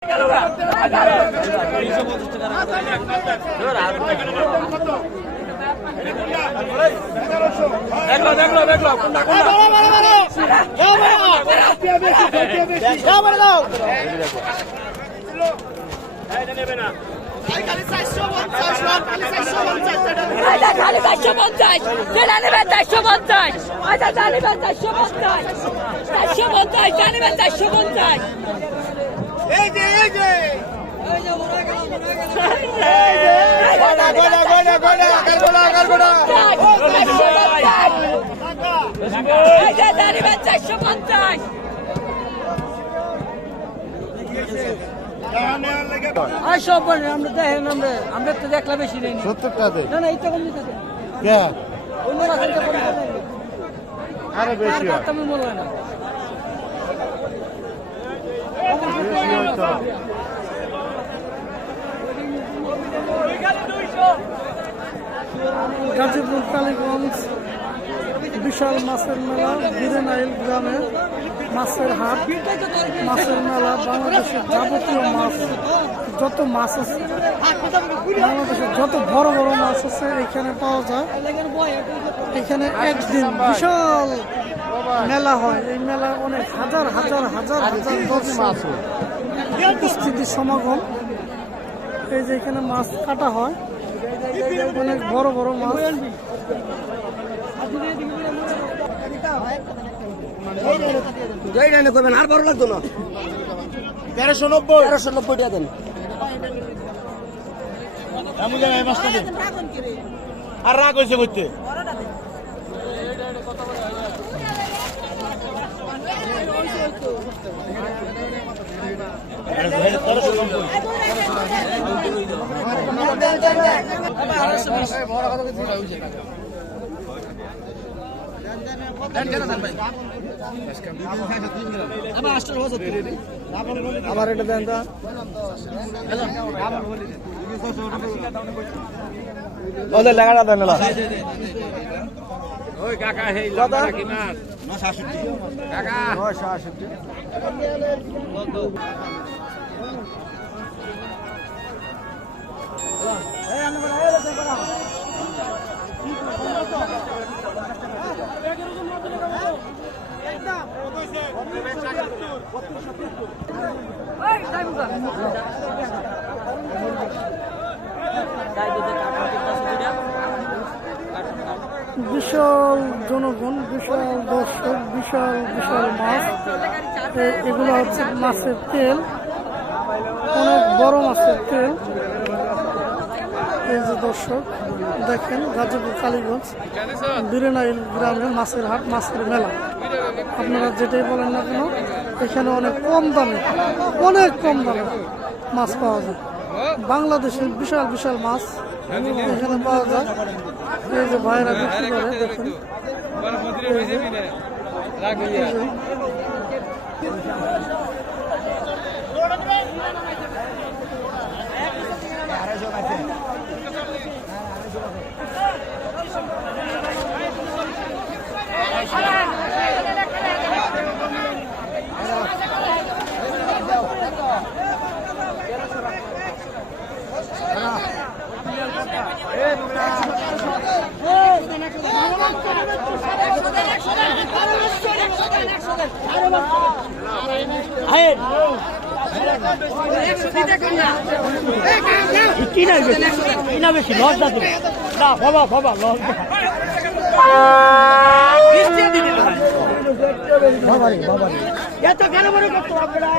সব আমরা দেখেন আমরা তো দেখলাম বেশি নেই 70 টাকা না না এটা কম দিতে কে অন্য মাছের কম আরে বেশি হয় তুমি বলবে না গাজীপুর কালীগঞ্জ বিশাল মাছের মেলা বিরেনাইল গ্রামে মাছের হাট মাছের মেলা বাংলাদেশের যাবতীয় মাছ যত মাছ আছে বাংলাদেশের যত বড় বড় মাছ আছে এখানে পাওয়া যায়। এখানে একদিন বিশাল মেলা হয়। এই মেলা অনেক হাজার হাজার হাজার হাজার দর্শক উপস্থিতির সমাগম। এই যে এখানে মাছ কাটা হয়, অনেক বড় বড় মাছ। আর বড় লাগতো না 1390 টাকা দেন আর রাগ হয়েছে করতে আবার এটা দেন তো ওদের লাগাটা দেন না ওই কাকা হেই লাগা কি মাছ 960 কাকা 960 এই আমরা এই দেখো করা একদম এই টাইমটা বিশাল জনগণ, বিশাল দর্শক, বিশাল বিশাল মাছ। এগুলো হচ্ছে মাছের তেল, অনেক বড় মাছের তেল। এই যে দর্শক দেখেন, গাজীপুর কালীগঞ্জ বিরেনাইল গ্রামে মাছের হাট, মাছের মেলা। আপনারা যেটাই বলেন না কেন, এখানে অনেক কম দামে, অনেক কম দামে মাছ পাওয়া যায়। বাংলাদেশের বিশাল বিশাল মাছ এখানে পাওয়া যায়। এই যে ভাইরা বিক্রি করে দেখুন। বেশি লস না বাবা বাবা লস বাবা এত কেন মনে করতো আপনারা